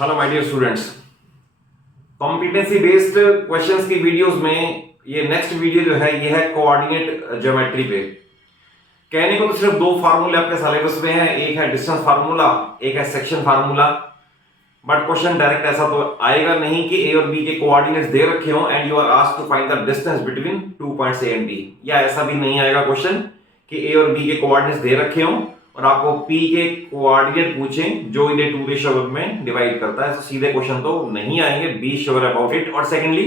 Hello my dear students, competency based questions की videos में ये नेक्स्ट वीडियो जो है ये है कोऑर्डिनेट ज्योमेट्री पे। कहने को तो सिर्फ दो फार्मूले आपके सिलेबस में है, एक है डिस्टेंस फार्मूला, एक है section formula. But question direct ऐसा तो आएगा नहीं कि ए और बी के कोऑर्डिनेट्स दे रखे हो and you are asked to find the distance between 2 points A and B, या ऐसा भी नहीं आएगा क्वेश्चन कि ए और बी के कोऑर्डिनेट्स दे रखे हो और आपको पी के कोऑर्डिनेट पूछें जो इन्हें 2 रेशियो में डिवाइड करता है। तो सीधे क्वेश्चन तो नहीं आएंगे, बी श्योर अबाउट इट। और सेकेंडली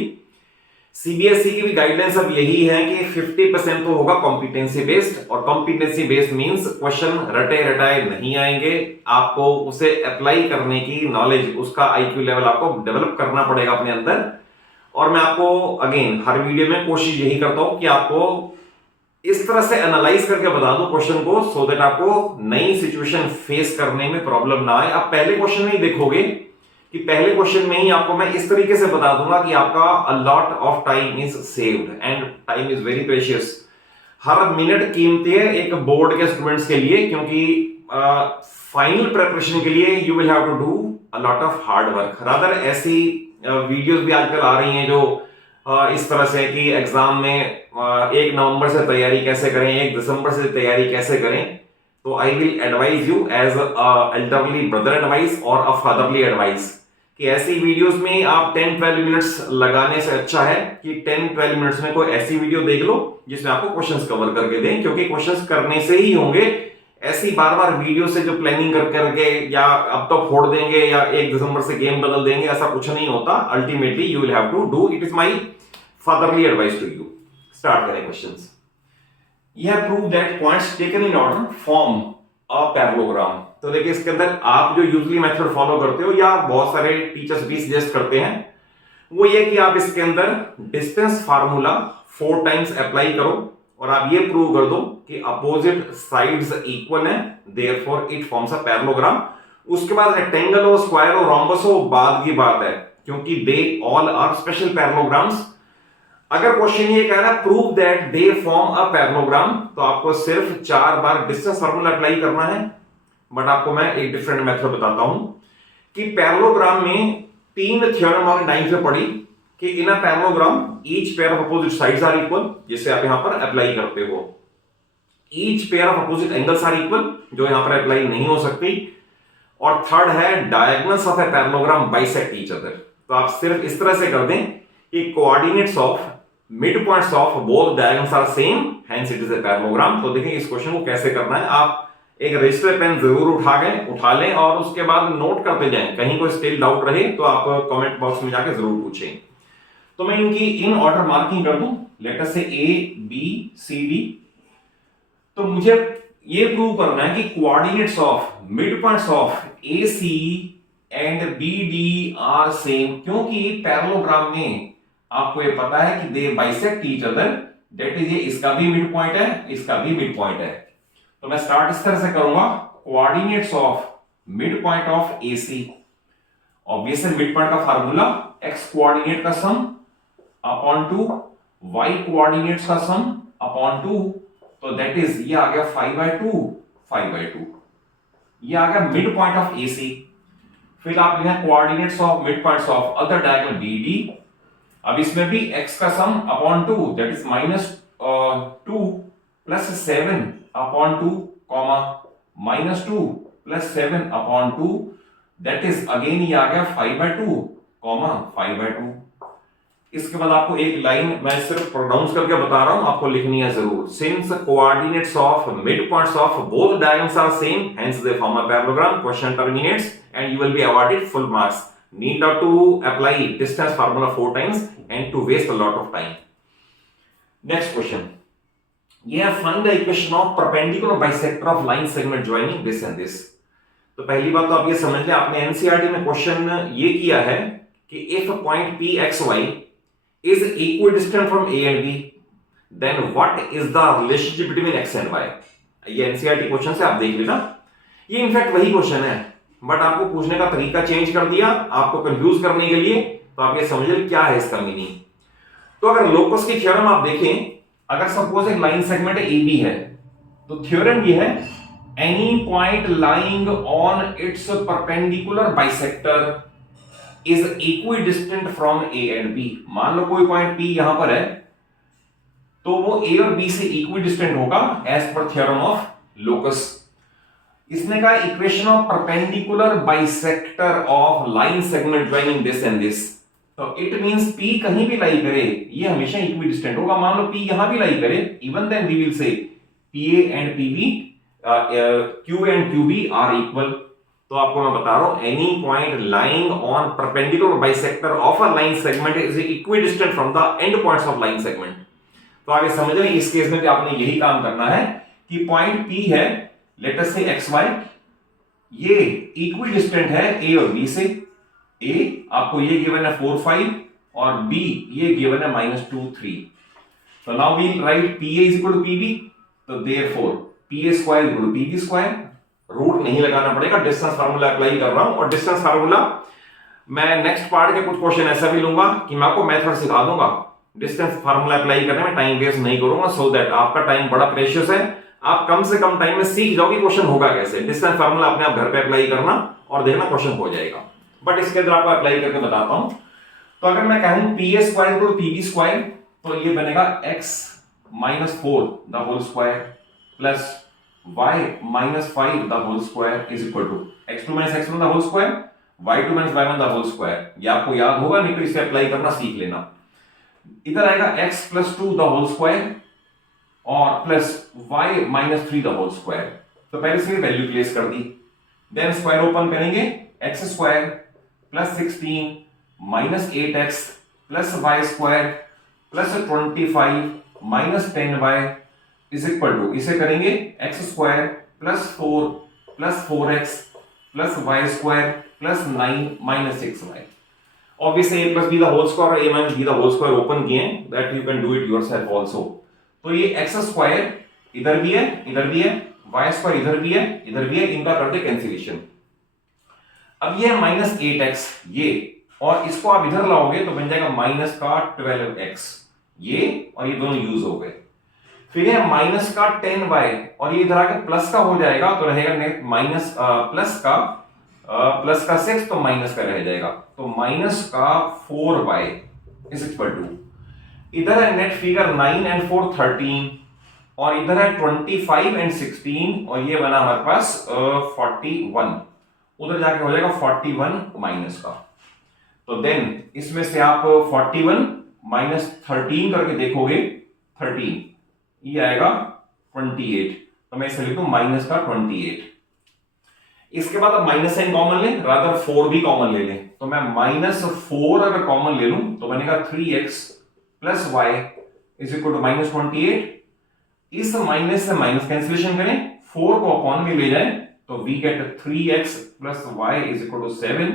सीबीएसई की भी गाइडलाइंस अब यही है कि 50% तो होगा कॉम्पिटेंसी बेस्ड, और कॉम्पिटेंसी बेस्ड मींस क्वेश्चन रटे रटाए नहीं आएंगे, आपको उसे अप्लाई करने की नॉलेज, उसका आईक्यू लेवल आपको डेवलप करना पड़ेगा अपने अंदर। और मैं आपको अगेन हर वीडियो में कोशिश यही करता हूं कि आपको इस तरह से एनालाइज करके बता दो क्वेश्चन को, सो दैट आपको नई सिचुएशन फेस करने में प्रॉब्लम ना आए। आप पहले क्वेश्चन में ही देखोगे कि पहले क्वेश्चन में ही आपको मैं इस तरीके से बता दूंगा कि आपका अ lot of time is saved and time is very precious. Her minute कीमती है एक बोर्ड के स्टूडेंट्स के लिए, क्योंकि फाइनल प्रिपरेशन के लिए you will have to do a lot of hard work. Rather ऐसी वीडियोस भी आजकल आ रही हैं जो इस तरह से कि एग्जाम में 1 नवंबर से तैयारी कैसे करें, 1 दिसंबर से तैयारी कैसे करें। तो I will advise you as elderly brother advice और अ फादरली एडवाइस कि ऐसी वीडियोस में आप 10-12 मिनट्स लगाने से अच्छा है कि 10-12 मिनट्स में कोई ऐसी वीडियो देख लो जिसमें आपको क्वेश्चंस कवर करके दें, क्योंकि क्वेश्चंस करने से ही होंगे। ऐसी बार बार वीडियो से जो प्लानिंग कर करके या अब तो फोड़ देंगे या 1 दिसंबर से गेम बदल देंगे, ऐसा कुछ नहीं होता। Ultimately you will have to do it, is my fatherly advice to you. Start करें questions. You have proved that points taken in order form a parallelogram। तो देखिए इसके अंदर आप जो यूजली मेथड फॉलो करते हो या बहुत सारे टीचर्स भी सजेस्ट करते हैं वो ये कि आप इसके अंदर डिस्टेंस फार्मूला 4 टाइम्स अप्लाई करो और आप ये प्रूव कर दो कि अपोजिट साइड्स इक्वल है, therefore it forms a parallelogram. उसके बाद रेक्टेंगल हो, स्क्वायर हो, रोम्बस हो, बाद की बात है, क्योंकि they all are special parallelograms. अगर क्वेश्चन ये कह रहा है prove that they form a parallelogram, तो आपको सिर्फ 4 बार डिस्टेंस फार्मूला अप्लाई करना है। बट आपको मैं एक डिफरेंट मेथड बताता हूं कि पैरेललोग्राम में 3 थ्योरम हमने 9th में पढ़ी कि in a parallelogram each pair of opposite sides are equal, जिसे आप यहां पर अप्लाई करते हो। Each pair of opposite angles are equal, जो यहां पर अप्लाई नहीं हो सकती। और थर्ड है diagonals of a parallelogram bisect each other. तो आप सिर्फ इस तरह से कर दें कि coordinates of midpoints of both diagonals are same, hence it is a parallelogram। तो देखिए इस क्वेश्चन को कैसे करना है। आप एक रजिस्टर पेन जरूर उठा लें और उसके बाद नोट करते जाएं। कहीं कोई स्टिल डाउट रहे तो आप कमेंट बॉक्स में जाके जरूर पूछें। तो मैं इनकी इन ऑर्डर मार्किंग कर दूं, लेट अस से A B C D। तो मुझे ये प्रूव करना है कि coordinates of midpoints of AC and BD are same, क्योंकि पैरेललोग्राम में आपको ये पता है कि they bisect each other, that is ये इसका भी मिड पॉइंट है, इसका भी मिड पॉइंट है। तो मैं स्टार्ट इस तरह से करूंगा, coordinates of mid point of AC। Obviously mid point का फार्मूला x कोऑर्डिनेट का सम अपॉन 2, y कोऑर्डिनेट्स का सम अपॉन 2, तो दैट इज ये आ गया 5/2 5/2। ये आ गया मिड पॉइंट ऑफ AC। फिर आप लिखें coordinates of mid points of other diagonal BD। अब इसमें भी x का sum upon 2, that is -2 plus 7 upon 2 comma -2 plus 7 upon 2, that is again ये आ गया 5/2 कॉमा 5/2। इसके बाद आपको एक लाइन मैं सिर्फ प्रोनाउंस करके बता रहा हूं, आपको लिखनी है जरूर। Since coordinates of mid points of both diagonals are same, hence they form a parallelogram. Question terminates and you will be awarded full marks. Need not to apply distance formula 4 times and to waste a lot of time. Next question. Yeah, find the equation of perpendicular bisector of line segment joining this and this. तो पहली बात तो आप ये समझ लें, आपने NCERT में क्वेश्चन ये किया है कि if a point PXY is equidistant from A and B, then what is the relationship between X and Y? ये एनसीईआरटी क्वेश्चन से आप देख लेना। ये इनफैक्ट वही क्वेश्चन है, बट आपको पूछने का तरीका चेंज कर दिया आपको कंफ्यूज करने के लिए। तो आप ये समझिए क्या है इसका मीनिंग। तो अगर लोकस की थ्योरम आप देखें, अगर सपोज एक लाइन सेगमेंट AB है, तो थ्योरम ये है any point lying on its perpendicular bisector is equidistant from A and B. मान लो कोई पॉइंट P यहां पर है, तो वो A और B से इक्वी डिस्टेंट होगा as per theorem of locus. इसने कहा equation of perpendicular bisector of line segment joining this and this. तो इट मींस P कहीं भी लाई करे ये हमेशा इक्वी डिस्टेंट होगा। मान लो P यहां भी लाई करे, even then we will say PA and PB Q and QB are equal. तो आपको मैं बता रहा हूं any point lying on perpendicular bisector of a line segment is equidistant from the end points of line segment. तो आगे समझ रहे हैं, इस केस में भी आपने यही काम करना है कि पॉइंट P है, लेट अस से XY, ये इक्वी डिस्टेंट है A और B से। A आपको ये गिवन है 4 5 और B ये गिवन है -2 3। तो now we write PA is equal to PB। तो therefore PA square equal to PB square. Root नहीं लगाना पड़ेगा, डिस्टेंस फार्मूला अप्लाई कर रहा हूं। और डिस्टेंस फार्मूला मैं नेक्स्ट पार्ट के कुछ क्वेश्चन ऐसा भी लूंगा कि मैं आपको मेथड सिखा दूंगा। डिस्टेंस फार्मूला अप्लाई करने में टाइम वेस्ट नहीं करूंगा, सो दैट आपका टाइम बड़ा प्रेशियस है। आप कम से कम टाइम में सीख जाओगे क्वेश्चन होगा कैसे। डिस्टेंस फार्मूला अपने आप घर पे अप्लाई करना और देखना क्वेश्चन हो जाएगा। बट इसके अंदर आपको अप्लाई करके बताता हूं। तो अगर मैं कहूं PA square equal to PB square, तो ये बनेगा x -4 the whole square plus y -5 the whole square is equal to x2 x1 the whole square, y2 y1 the whole square. ये आपको याद होगा, नहीं तो इसे अप्लाई करना सीख लेना। इधर आएगा x +2 द होल स्क्वायर और plus y -3 the whole square. तो पहले से वैल्यू प्लेस कर दी, देन स्क्वायर ओपन करेंगे, x square plus 16 -8x plus y square plus 25 -10y is equal to, इसे करेंगे x square plus 4 plus 4x plus y square plus 9 -6y। Obviously a plus b the whole square और a minus b the whole square open किए हैं, that you can do it yourself also। तो ये x square इधर भी है, इधर भी है, y स्क्वायर इधर भी है, इधर भी है, इनका करते कैंसिलेशन। अब ये है -8x ये, और इसको आप इधर लाओगे तो बन जाएगा माइनस का 12x, ये और ये दोनों यूज हो गए। फिर है माइनस का 10y और ये इधर आके प्लस का हो जाएगा, तो रहेगा माइनस प्लस का 6 तो माइनस का रह जाएगा, तो माइनस का 4y इज इक्वल टू, इधर है नेट फिगर 9 एंड 4 13 और इधर है 25 एंड 16 और ये बना हमारे पास 41। उधर जाके हो जाएगा 41 माइनस का। तो देन इसमें से आप 41 -13 करके देखोगे 13, ये आएगा 28। तो मैं इसे लिख दूं माइनस का 28। इसके बाद आप माइनस साइन कॉमन लें, रादर 4 भी कॉमन ले लें। तो मैं -4 अगर कॉमन ले लूं तो बनेगा 3x plus y is equal to -28। इस माइनस से माइनस कैंसिलेशन करें, 4 को अपॉन में ले जाएं तो we get 3x plus y is equal to 7।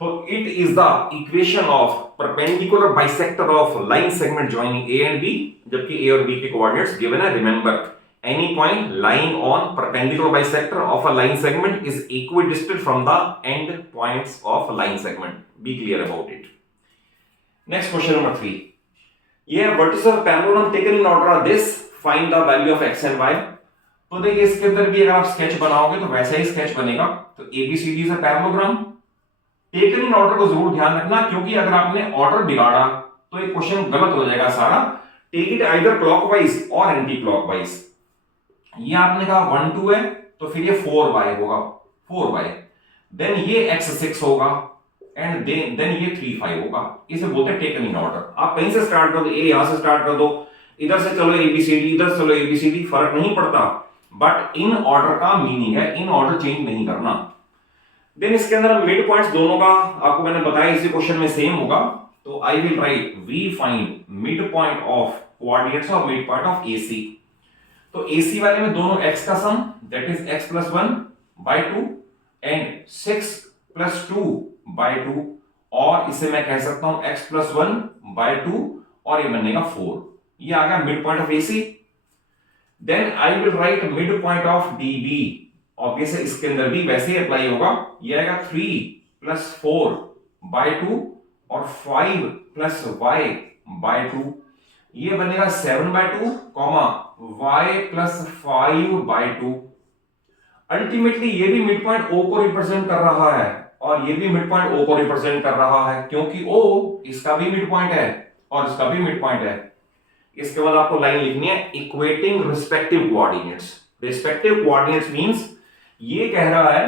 तो it is the equation of perpendicular bisector of line segment joining A and B, जबकि ए और बी के कोऑर्डिनेट्स गिवन है। Remember, any point lying on perpendicular bisector of a line segment is equidistant from the end points of a line segment. Be clear about it. Next question number 3. Yeah, vertices of parallelogram taken in order are this. Find the value of x and y. तो देखिए इसके अंदर भी अगर आप sketch बनाओगे तो वैसा ही स्केच बनेगा। तो ABCD से पैरेललोग्राम टेकन इन ऑर्डर को जरूर ध्यान रखना, क्योंकि अगर आपने ऑर्डर बिगाड़ा तो ये क्वेश्चन गलत हो जाएगा सारा। टेक इट आइदर क्लॉकवाइज और एंटी क्लॉकवाइज। ये आपने कहा 1 2 है तो फिर ये 4y होगा, 4y, देन ये x6 होगा एंड देन ये 3 5 होगा। इसे बोलते हैं टेकन इन ऑर्डर। आप कहीं से स्टार्ट कर दो, ए यहां से स्टार्ट कर दो, इधर से चलो ABCD, इधर से चलो ABCD, फर्क नहीं पड़ता, बट इन ऑर्डर का मीनिंग है इन ऑर्डर चेंज नहीं करना। देन इसके अंदर मिड पॉइंट्स दोनों का आपको मैंने बताया इसी क्वेश्चन में सेम होगा। तो I will write we find mid point of coordinates of mid point of AC। तो AC वाले में दोनों x का sum that is x + 1/2 and 6 + 2/2, और इसे मैं कह सकता हूं x + 1/2 और ये बनेगा 4। ये आ गया mid point of AC। Then I will write mid point of DB। Obviously इसके अंदर भी वैसे ही अप्लाई होगा। ये आएगा 3 + 4/2 और 5 + y/2, ये बनेगा 7/2, y + 5/2। अल्टीमेटली ये भी मिड पॉइंट O को रिप्रेजेंट कर रहा है और ये भी मिड पॉइंट ओ को रिप्रेजेंट कर रहा है, क्योंकि ओ इसका भी मिड पॉइंट है और इसका भी मिड पॉइंट है। इसके बाद आपको लाइन लिखनी है equating respective coordinates. Respective coordinates means ये कह रहा है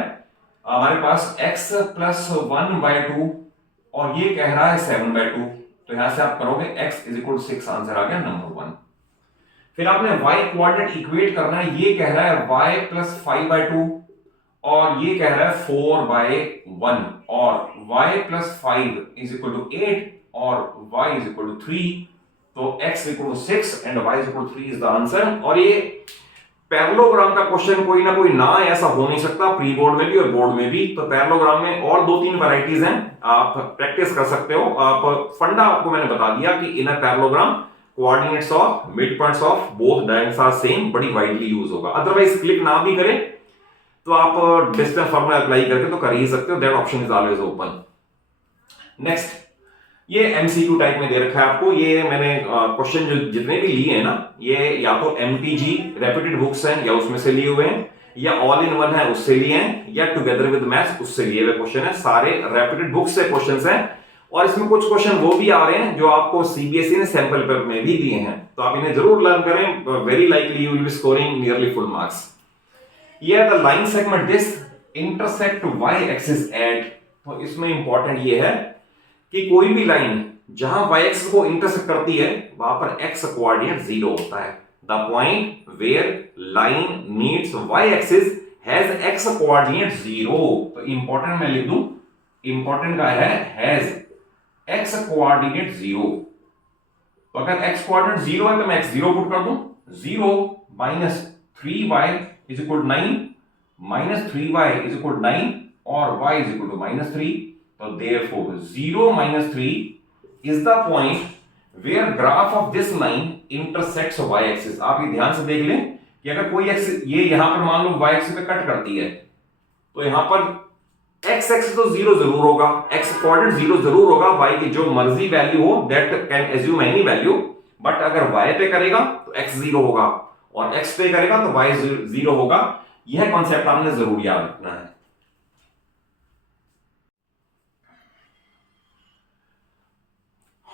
हमारे पास x प्लस 1/2 और ये कह रहा है 7/2। तो यहां से आप करोगे x इज इक्वल 6, आंसर आ गया नंबर 1। फिर आपने y कोऑर्डिनेट इक्वेट करना है, ये कह रहा है y प्लस 5/2 और ये कह रहा है 4/1 और y plus 5 is equal to 8 और y इज इक्वल टू 3। तो x equal to 6 and y is equal to 3 is the answer. और ये पैरेललोग्राम का क्वेश्चन कोई ना ऐसा हो नहीं सकता, प्री बोर्ड में भी और बोर्ड में भी। तो पैरेललोग्राम में और 2-3 वैरायटीज हैं, आप प्रैक्टिस कर सकते हो। आप फंडा आपको मैंने बता दिया कि in a parallelogram coordinates of mid points of both directions are same, बड़ी वाइडली यूज होगा। अदरवाइज क्लिक ना भी करें तो आप डिस्टेंस फार्मूला अप्लाई करके तो कर ही सकते हो, that option is always open. Next, ये एमसीक्यू टाइप में दे रखा है आपको। ये मैंने क्वेश्चन जो जितने भी लिए हैं ना, ये या तो एमटीजी रेपिटेड बुक्स हैं या उसमें से लिए हुए हैं, या ऑल इन वन है उससे लिए हैं, या टुगेदर विद मैथ्स उससे लिए हुए क्वेश्चन है। सारे रेपिटेड बुक्स से क्वेश्चंस हैं और इसमें कुछ क्वेश्चन वो भी आ रहे हैं जो आपको सीबीएसई ने सैंपल पेपर में भी दिए हैं, तो आप इन्हें जरूर लर्न करें। Very likely you will be scoring nearly full marks. ये the line segment this intersect y axis at. तो इसमें इंपॉर्टेंट ये है कि कोई भी लाइन जहां y एक्सिस को इंटरसेक्ट करती है वहां पर x कोऑर्डिनेट 0 होता है। The point where line meets y axis has x coordinate 0। तो इंपॉर्टेंट मैं लिख दूं, इंपॉर्टेंट का है हैज x कोऑर्डिनेट 0। तो अगर x कोऑर्डिनेट 0 है तो मैं x 0 पुट कर दूं। 0 minus 3y is equal to 9 minus 3y is equal to 9 और y is equal to minus 3। तो therefore 0 minus 3 is the point where graph of this line intersects y axis। आप ये ध्यान से देख लें कि अगर कोई एक्सिस ये यहां पर मान लो y एक्सिस पे कट करती है तो यहां पर x एक्सिस तो 0 जरूर होगा, x कोऑर्डिनेट 0 जरूर होगा, y की जो मर्जी वैल्यू हो that can assume any value. But अगर y पे करेगा तो x 0 होगा और x पे करेगा तो y 0 होगा। यह कॉन्सेप्ट आपने जरूर याद रखना है।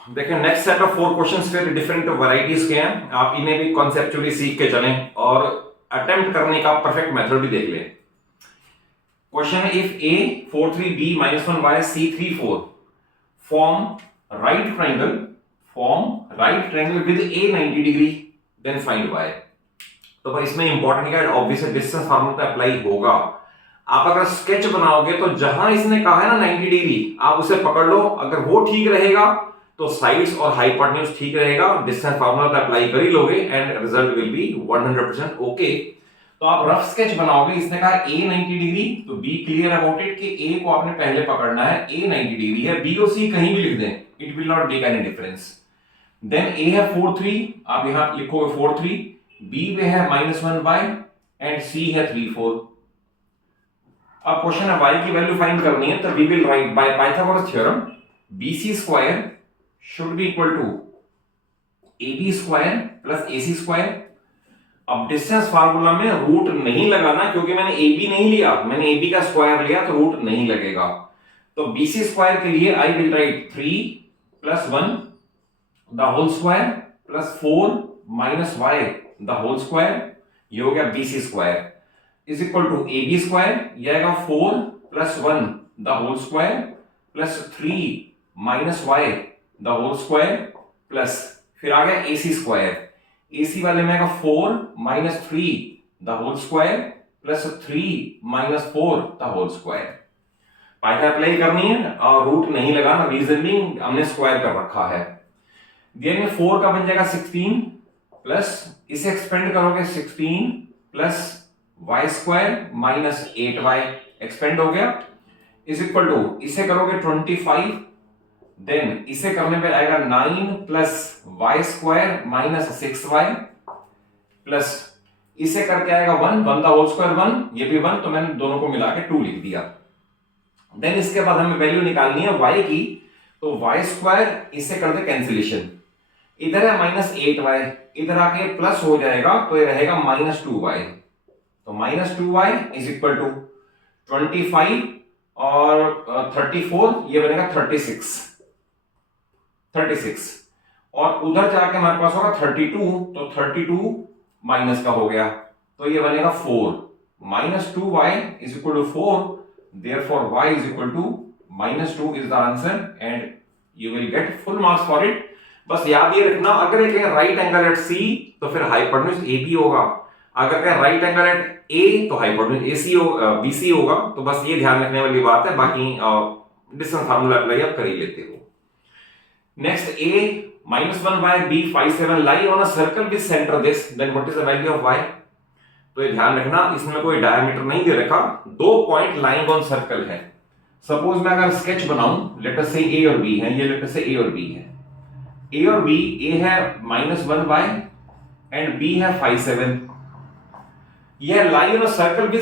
देखिए नेक्स्ट सेट ऑफ 4 क्वेश्चंस फिर डिफरेंट वैरायटीज के हैं, आप इन्हें भी कॉन्सेप्चुअली सीख के चलें और अटेम्प्ट करने का परफेक्ट मेथड भी देख लें। Question if a 4 3 b minus 1 y c 3 4 form right triangle with a 90 degree then find y। तो भाई इसमें इंपॉर्टेंट है ऑब्वियसली डिस्टेंस फार्मूला तो अप्लाई होगा। आप अगर स्केच बनाओगे तो जहां इसने कहा है ना 90 डिग्री आप उसे पकड़ लो, अगर वो ठीक रहेगा तो साइड्स और हाइपोटेन्यूज ठीक रहेगा, डिस्टेंस फार्मूला तो अप्लाई कर ही लोगे and result will be 100% okay. तो आप रफ स्केच बनाओगे, इसने कहा a 90 डिग्री तो बी क्लियर अबाउट इट कि a को आपने पहले पकड़ना है, a 90 डिग्री है, b और c कहीं भी लिख दें, it will not make any difference. Then a है 4 3, आप यहां लिखोगे 4 3, b पे है -1y एंड c है 3 4। अब क्वेश्चन है y की वैल्यू फाइंड करनी है, तो we will write by Pythagoras theorem bc square should be equal to ab square plus ac square. अब डिस्टेंस फार्मूला में रूट नहीं लगाना क्योंकि मैंने ab नहीं लिया, मैंने ab का स्क्वायर लिया तो रूट नहीं लगेगा। तो bc स्क्वायर के लिए I will write 3 plus 1 the whole square plus 4 minus y the whole square, ये हो गया bc square is equal to ab square, ये आएगा 4 plus 1 the whole square plus 3 minus y the whole square plus फिर आ गया ac square, ac वाले में आएगा 4 minus 3 the whole square plus 3 minus 4 the whole square. Python apply करनी है और रूट नहीं लगाना, रीजन भी हमने स्क्वायर कर रखा है। दिया में 4 का बन जाएगा 16 प्लस इसे एक्सपेंड करोगे 16 plus y square minus 8y expand हो गया इज इक्वल टू इसे करोगे 25, देन इसे करने पे आएगा 9 plus y square minus 6y plus इसे करके आएगा 1 द होल स्क्वायर 1, ये भी 1, तो मैंने दोनों को मिला के 2 लिख दिया। देन इसके बाद हमें वैल्यू निकालनी है y की, तो y स्क्वायर इसे कर दे कैंसिलेशन, इधर है माइनस 8y, इधर आके प्लस हो जाएगा तो ये रहेगा माइनस 2y। तो minus 2y is equal to 25 और 34, ये बनेगा 36 और उधर जाके हमारे पास होगा 32, तो 32 माइनस का हो गया, तो ये बनेगा 4 -2y is equal to 4, therefore y is equal to -2 is the answer and you will get full marks for it. बस याद ये रखना, अगर ये कहें राइट एंगल एट सी तो फिर हाइपोटेन्यूज AB होगा, अगर कहें राइट एंगल एट A तो हाइपोटेन्यूज AC BC होगा। तो बस ये ध्यान रखने वाली बात है, बाकी डिस्टेंस फार्मूला अप्लाई आप कर ही लेते हो। Next A -1 by B 5 7 lie on a circle with center this, then what is the value of y? तो ये ध्यान रखना, इसमें कोई डायमीटर नहीं दे रखा, 2 पॉइंट लाइंग ऑन सर्कल है। सपोज मैं अगर स्केच बनाऊं, लेट अस से A और B है, ये लेट अस से A और B है, A और B, A है -1 by एंड B है 5 7। यह lie on a circle with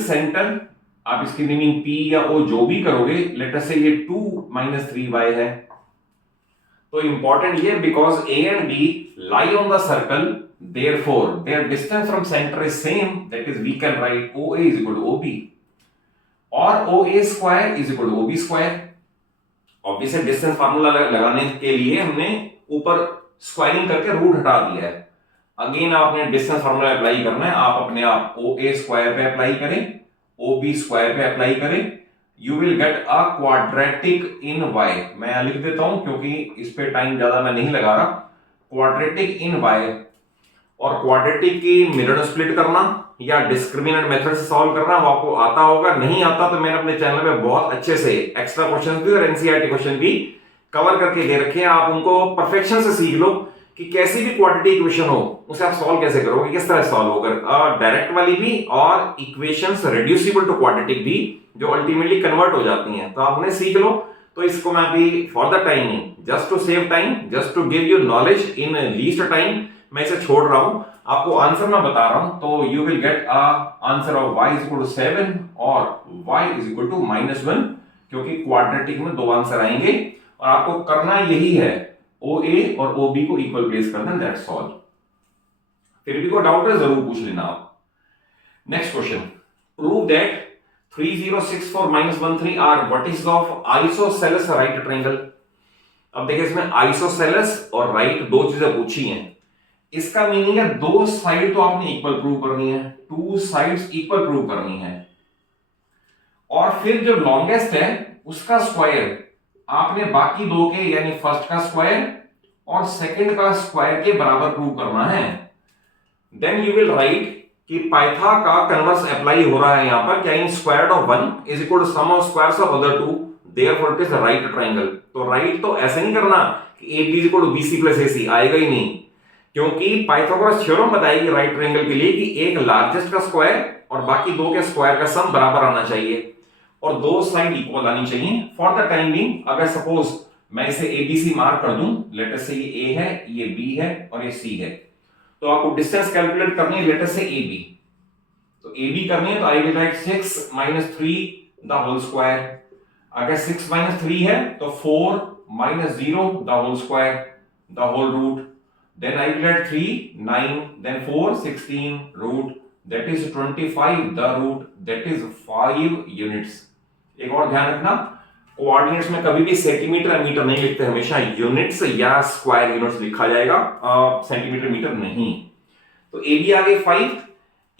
centre, आप इसकी मीनिंग P या O जो भी करोगे, लेट अस से ये 2 -3y है। तो इंपॉर्टेंट ये, because A and B lie on the circle, therefore their distance from center is same, that is we can write OA is equal to OB or OA square is equal to OB square। Obviously distance formula लगाने के लिए हमने ऊपर squaring करके root हटा दिया है। Again आपने डिस्टेंस फार्मूला अप्लाई करना है, आप अपने आप OA स्क्वायर पे अप्लाई करें, OB स्क्वायर पे अप्लाई करें, you will get a quadratic in y। मैं लिख देता हूं क्योंकि इस पे टाइम ज्यादा मैं नहीं लगा रहा। क्वाड्रेटिक इन y, और क्वाड्रेटिक की मिरर स्प्लिट करना या डिस्क्रिमिनेंट मेथड से सॉल्व करना वो आपको आता होगा, नहीं आता तो मैंने अपने चैनल पे बहुत अच्छे से एक्स्ट्रा क्वेश्चंस भी और एनसीईआरटी क्वेश्चन भी कवर करके दे रखे हैं। आप उनको परफेक्शन से सीख लो कि कैसी भी क्वाड्रेटिक इक्वेशन हो उसे आप सॉल्व कैसे करोगे, किस तरह सॉल्व होगा, डायरेक्ट वाली भी और इक्वेशंस रिड्यूसिबल टू क्वाड्रेटिक भी जो अल्टीमेटली कन्वर्ट हो जाती हैं, तो आप उन्हें सीख लो। तो इसको मैं अभी for the timing, just to save time, just to give you knowledge in least time, मैं इसे छोड़ रहा हूं। आपको आंसर मैं बता रहा हूं, तो you will get answer of y is equal to 7 और y इज इक्वल टू -1, क्योंकि क्वाड्रेटिक में 2 आंसर आएंगे और आपको करना यही है, OA और OB को इक्वल प्लेस करना, दैट्स ऑल। फिर भी कोई डाउट है जरूर पूछ लेना आप। Next question, prove that 3064 -13 are vertices of isosceles right triangle. अब देखिए इसमें आइसोसेलेस और राइट दो चीजें पूछी हैं, इसका मीनिंग है दो साइड तो आपने इक्वल प्रूव करनी है, 2 साइड्स इक्वल प्रूव करनी है, और फिर जो लॉन्गेस्ट है उसका स्क्वायर आपने बाकी दो के यानी फर्स्ट का स्क्वायर और सेकंड का स्क्वायर के बराबर प्रूव करना है। देन यू विल राइट कि पाइथा का कन्वर्स अप्लाई हो रहा है यहां पर, क्या in square of 1 is equal to sum of squares of other 2, therefore it is right triangle. तो राइट तो ऐसे नहीं करना कि AB is equal to BC plus AC, आएगा ही नहीं, क्योंकि पाइथागोरस थ्योरम बताएगी राइट ट्रायंगल के लिए कि एक लार्जेस्ट का स्क्वायर और बाकी दो के स्क्वायर का सम बराबर आना चाहिए और दो साइड इक्वल आनी चाहिए। फॉर द टाइम बीइंग अगर सपोज मैं इसे ABC मार्क कर दूं, लेट अस से ये A है, ये B है और ये C है, तो आपको डिस्टेंस कैलकुलेट करनी है, लेट अस से AB, तो AB करनी है तो I will write 6 - 3 the whole square. अगर 6 - 3 है तो 4 - 0 the whole square, the whole root, then I will add 3 9, then 4 16 root, that is 25 the root, that is 5 units। एक और ध्यान रखना, कोऑर्डिनेट्स में कभी भी सेंटीमीटर या मीटर नहीं लिखते, हमेशा यूनिट्स या स्क्वायर यूनिट्स लिखा जाएगा, सेंटीमीटर मीटर नहीं। तो AB आ गई 5।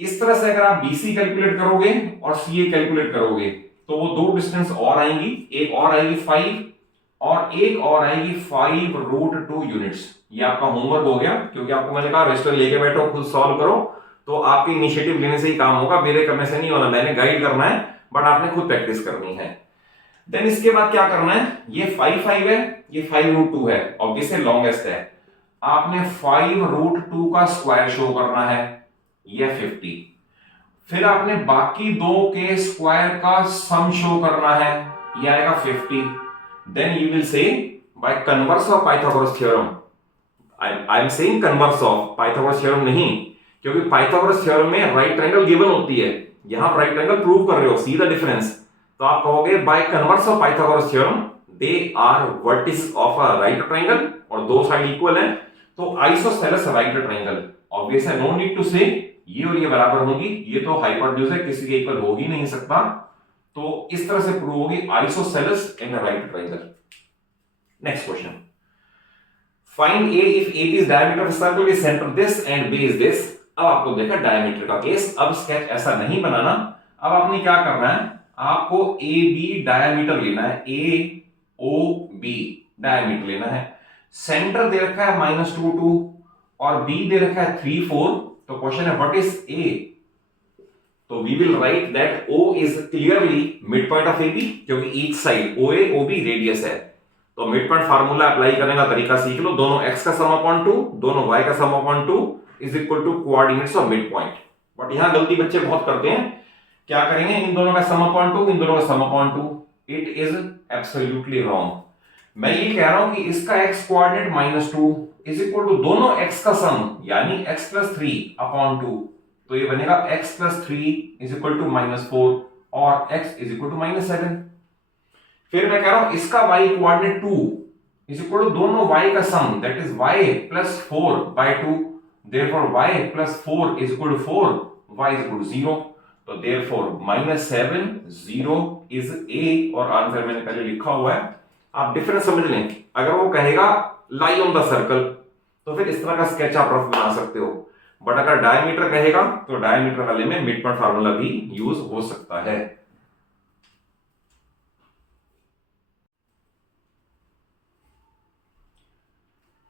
इस तरह से अगर आप BC कैलकुलेट करोगे और CA कैलकुलेट करोगे तो वो दो डिस्टेंस और आएंगी, एक और आएगी 5 और एक और आएगी 5√2 यूनिट्स। ये आपका होमवर्क हो गया, क्योंकि आपको मैंने कहा रजिस्टर लेके बैठो खुद सॉल्व करो, तो आपके इनिशिएटिव लेने से ही काम होगा, मेरे करने से नहीं होना, मैंने गाइड करना है बट आपने खुद प्रैक्टिस करनी है। देन इसके बाद क्या करना है, ये 5 है, ये 5√2 है, ऑब्वियसली लॉन्गेस्ट है, आपने 5√2 का स्क्वायर शो करना है, ये 50, फिर आपने बाकी दो के स्क्वायर का सम शो करना है, ये आएगा 50। Then you will say by converse of Pythagoras theorem, I am saying converse of, Pythagoras theorem नहीं, क्योंकि पाइथागोरस थ्योरम में राइट ट्रायंगल गिवन होती है, यहां राइट ट्रायंगल प्रूव कर रहे हो, सी द डिफरेंस, तो आप कहोगे by converse of Pythagoras theorem they are vertices of a right triangle और दो साइड इक्वल है, तो आइसोसेलेस राइट ट्रायंगल, ऑब्वियस है, नो नीड टू से ये और ये बराबर होंगी, ये तो हाइपोटेन्यूज है, किसी के इक्वल हो ही नहीं सकता, तो इस तरह से प्रूव होगी isosceles in right triangle. Next question, find A if A is diameter of circle with centre this and base this. अब आपको देखा डायमीटर का केस, अब स्केच ऐसा नहीं बनाना, अब आपने क्या करना है, आपको ए बी डायमीटर लेना है, ए ओ बी डायमीटर लेना है। सेंटर दे रखा है -2 और बी दे रखा है 3 4। तो क्वेश्चन है व्हाट इज ए, तो we will write that O is clearly mid point of A B, क्योंकि each side O A O B radius है। तो मिड पॉइंट फार्मूला अप्लाई करने का तरीका सीख लो, दोनों x का सम अपॉन 2 दोनों y का sum upon 2 is equal to coordinates of mid point. But यहां गलती बच्चे बहुत करते हैं, क्या करेंगे, इन दोनों का सम अपॉन 2 इन दोनों का sum upon 2। It is absolutely wrong. मैं ये कह रहा हूं कि इसका x coordinate -2 is equal to दोनों x का सम यानी x + 3 अपॉन 2। तो ये बनेगा x + 3 इज इक्वल टू -4 और x इज इक्वल टू -7। फिर मैं कह रहा हूं इसका y coordinate 2 is equal to दोनों y का sum that is y + 4/2। Therefore y + 4 is equal to 4, y is equal to 0। तो देयरफॉर -7 0 इज a, और आंसर मैंने पहले लिखा हुआ है, आप डिफरेंस समझ लें। अगर वो कहेगा लाई ऑन द सर्कल तो फिर इस तरह का स्केच आप रफ बना सकते हो, बट अगर डायमीटर कहेगा तो डायमीटर वाले में मिड पॉइंट फार्मूला भी यूज हो सकता है।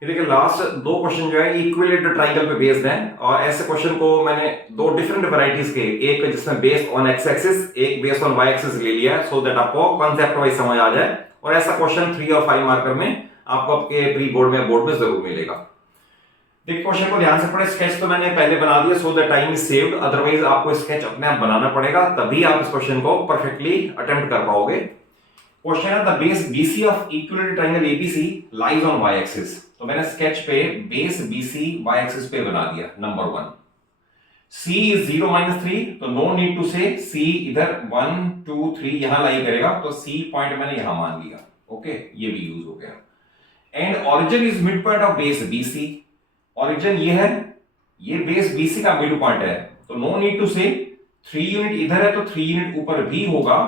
ये देखिए लास्ट दो क्वेश्चन जो है इक्विलेटरल ट्रायंगल पे बेस्ड हैं, और ऐसे क्वेश्चन को मैंने दो डिफरेंट वैरायटीज के, एक जिसमें बेस्ड ऑन एक्स एक्सिस, एक बेस्ड ऑन वाई एक्सिस ले लिया है, सो दैट आपको कॉन्सेप्ट वाइज समझ आ जाए। और ऐसा क्वेश्चन 3 और 5 मार्कर में आपको आपके प्री बोर्ड में जरूर मिलेगा। देखिए क्वेश्चन को ध्यान से पढ़े, स्केच तो मैंने पहले बना दिया so that time is saved, otherwise आपको स्केच अपने आप बनाना पड़ेगा, तभी आप इस क्वेश्चन को परफेक्टली अटेम्प्ट कर पाओगे। क्वेश्चन है the base BC of equilateral triangle ABC lies on y axis. तो मैंने स्केच पे बेस BC y एक्सिस पे बना दिया। नंबर 1, C इज 0 -3, तो नो नीड टू से C इधर 1 2 3 यहां लाई करेगा, तो C पॉइंट मैंने यहां मान लिया। ओके, ये भी यूज हो गया। And origin is mid point of base BC, origin ये है, ये बेस BC का मिड पॉइंट है, तो नो नीड टू से 3 यूनिट इधर है तो 3 यूनिट ऊपर भी होगा,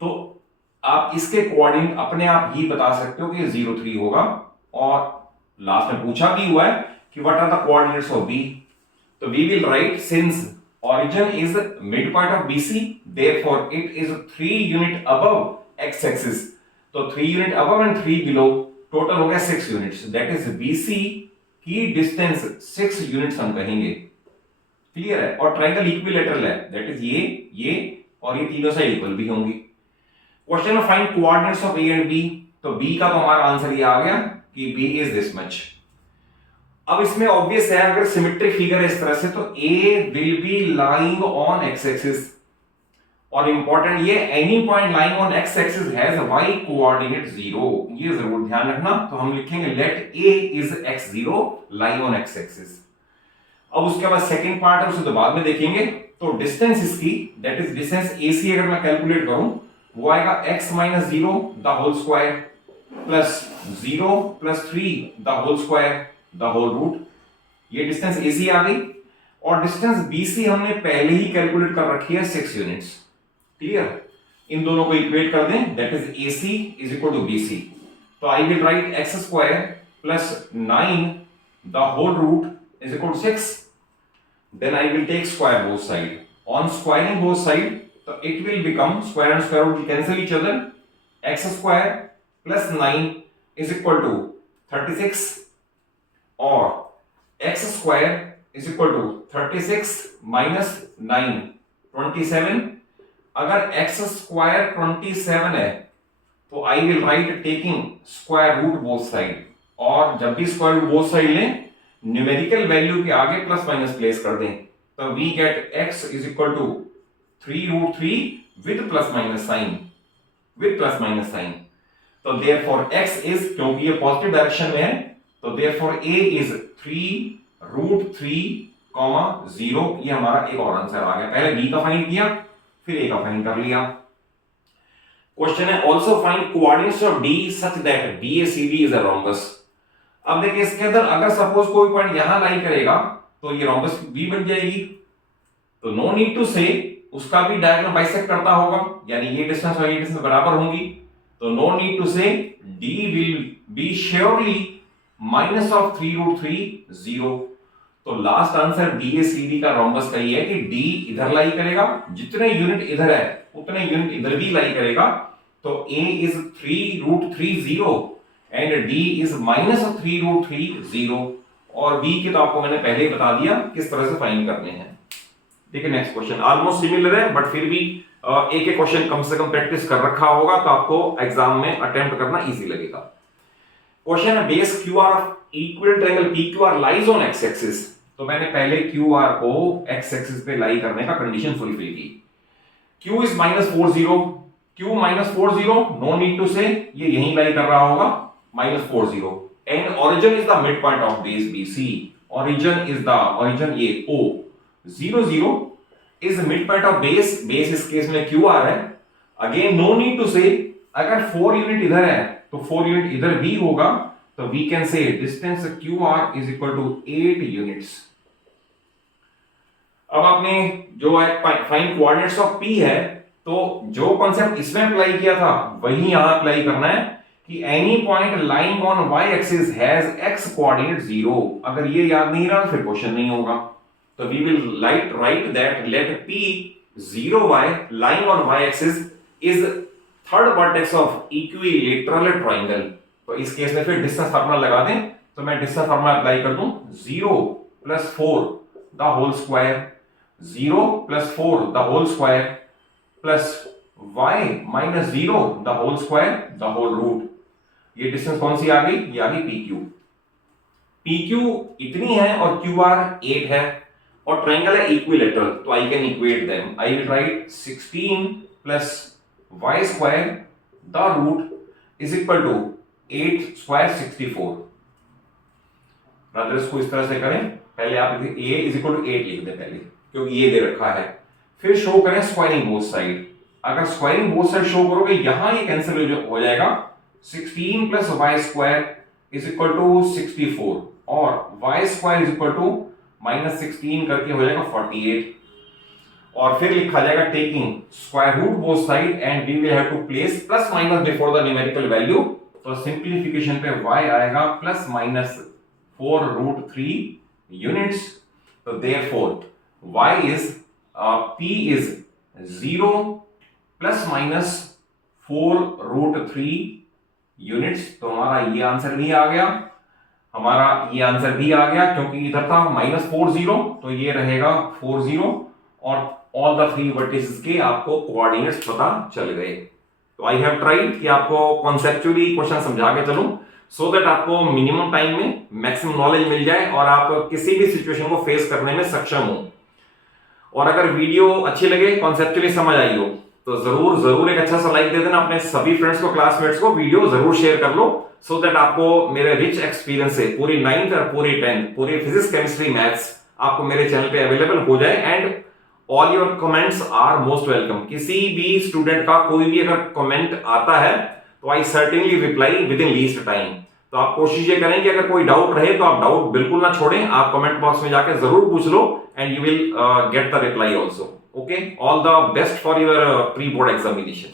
तो आप इसके कोऑर्डिनेट अपने आप ही बता सकते हो कि 0 3 होगा। और लास्ट में पूछा भी हुआ है कि what are the coordinates of B, तो we will write since origin is mid point of BC therefore it is 3 unit above x axis, तो 3 unit above and 3 below, total हो गया 6 यूनिट्स, दैट इज BC की distance 6 units हम कहेंगे। Clear है, और triangle equilateral है, that is ये और ये तीनों साइड इक्वल भी होंगी। क्वेश्चन में find coordinates of A and B, तो B का तो हमारा आंसर ये आ गया कि B इज दिस मच। अब इसमें ऑब्वियस है, अगर सिमेट्रिक फिगर है इस तरह से, तो A will be lying on x axis, और इंपॉर्टेंट ये any point lying on x axis has y coordinate 0, ये जरूर ध्यान रखना। तो हम लिखेंगे let A is x0 lying on x axis. अब उसके बाद सेकंड पार्ट है, उसे तो बाद में देखेंगे। तो डिस्टेंस इसकी दैट इज डिस्टेंस AC अगर मैं कैलकुलेट करूं, वो आएगा x - 0 the whole square plus 0 + 3 the whole square the whole root. ये डिस्टेंस AC आ गई, और डिस्टेंस BC हमने पहले ही कैलकुलेट कर रखी है 6 यूनिट्स। क्लियर, इन दोनों को इक्वेट कर दें, that is AC is equal to BC। तो I will write x² plus 9 the whole root is equal to 6, then I will take square both side, on squaring both side तो it will become square and square root will cancel each other, x² plus 9 is equal to 36, और x² is equal to 36 minus 9 27। अगर x² 27 है तो I will write taking square root both side, और जब भी square root both side लें numerical value के आगे प्लस माइनस प्लेस कर दें, तो we get x is equal to 3√3 with plus minus sign, तो therefore x is, क्योंकि ये पॉजिटिव डायरेक्शन में है, तो therefore A is 3√3, 0। ये हमारा एक और आंसर आ गया। पहले B का फाइंड किया, फिर A का फाइंड कर लिया। क्वेश्चन है also find coordinates of D such that BACD is a rhombus. अब देखिए इसके अंदर अगर सपोज कोई पॉइंट यहां लाई करेगा तो ये रोम्बस B बन जाएगी, तो नो नीड टू से उसका भी डायगोनल बाइसेक्ट करता होगा, यानी ये डिस्टेंस और ये डिस्टेंस बराबर होंगी, तो नो नीड टू से D will be surely minus of 3√3 0। तो लास्ट आंसर BACD का रोम्बस का ये है कि D इधर लाई करेगा, जितने यूनिट इधर है उतने यूनिट इधर भी लाई करेगा, तो A is 3√3 0 and D is minus of 3√3 0। और B के तो आपको मैंने पहले ही बता दिया किस तरह से फाइंड करने हैं। ठीक है, नेक्स्ट क्वेश्चन ऑलमोस्ट सिमिलर है, बट फिर भी एक एक क्वेश्चन कम से कम प्रैक्टिस कर रखा होगा तो आपको एग्जाम में अटेम्प्ट करना इजी लगेगा। क्वेश्चन है base QR of equilateral triangle PQR lies on x axis. तो मैंने पहले QR को x एक्सिस पे लाई करने का कंडीशन फुलफिल की। Q is -40, Q -40, no need to say ये यहीं लाई कर रहा होगा -40, and origin is the mid point of base BC। origin ये O 0 0 is mid point of base इस केस में QR है। Again no need to say अगर 4 यूनिट इधर है तो 4 यूनिट इधर भी होगा, तो we can say distance QR is equal to 8 units. अब आपने जो फाइंड कोऑर्डिनेट्स ऑफ P है, तो जो कॉन्सेप्ट इसमें अप्लाई किया था वही यहां अप्लाई करना है कि any point lying on y axis has x coordinate 0। अगर ये याद नहीं रहा फिर क्वेश्चन नहीं होगा। तो we will write that let P 0y lying on y axis is third vertex of equilateral triangle। तो इस केस में फिर डिस्टेंस फार्मूला लगा दें, तो मैं डिस्टेंस फार्मूला अप्लाई कर दूं 0 + 4 the whole square, 0 + 4 the whole square plus y - 0 the whole square the whole root. ये डिस्टेंस कौन सी आ गई? ये आ गई PQ इतनी है और QR 8 है और ट्रायंगल है इक्विलेटरल, तो I can equate them. I will write 16 + y square the root is equal to 8 square 64। Brothers को इस तरह से करें, पहले आप a इज इक्वल टू 8 लिख दें पहले, क्योंकि ये दे रखा है। फिर शो करें स्क्वायरिंग बोथ साइड। अगर स्क्वायरिंग बोथ साइड शो करोगे यहां ये कैंसिल हो जाएगा। 16 + y square is equal to 64 और y square is equal to -16 करके हो जाएगा 48। और फिर लिखा जाएगा taking square root both side and we will have to place plus minus before the numerical value. तो सिंप्लीफिकेशन पे y आएगा +-4√3 यूनिट्स। तो therefore y is P is 0 ±4√3 units. तो हमारा ये आंसर भी आ गया, क्योंकि इधर था -40, तो ये रहेगा 40 और ऑल द 3 वर्टिसेस के आपको कोऑर्डिनेट्स पता चल गए। तो आई हैव ट्राइड कि आपको कॉन्सेप्चुअली क्वेश्चन समझा के चलूं, सो दैट आपको मिनिमम टाइम में मैक्सिमम नॉलेज मिल जाए और आप किसी भी सिचुएशन को फेस करने में सक्षम हो। और अगर वीडियो अच्छी लगे, कॉन्सेप्चुअली समझ आई हो, तो जरूर एक अच्छा सा लाइक दे देना। अपने सभी फ्रेंड्स को, क्लासमेट्स को वीडियो जरूर शेयर कर लो, सो दैट आपको मेरे रिच एक्सपीरियंस से पूरी 9th और पूरी 10th पूरी फिजिक्स, केमिस्ट्री, मैथ्स आपको मेरे चैनल पे अवेलेबल हो जाए। And all your comments are most welcome. किसी भी स्टूडेंट का कोई भी अगर कमेंट आता है तो I certainly reply with in least time. तो आप कोशिश ये करें कि अगर कोई डाउट रहे तो आप डाउट बिल्कुल ना छोड़ें, आप कमेंट बॉक्स में जाकर जरूर पूछ लो and you will get the reply also. Okay, all the best for your pre board examination.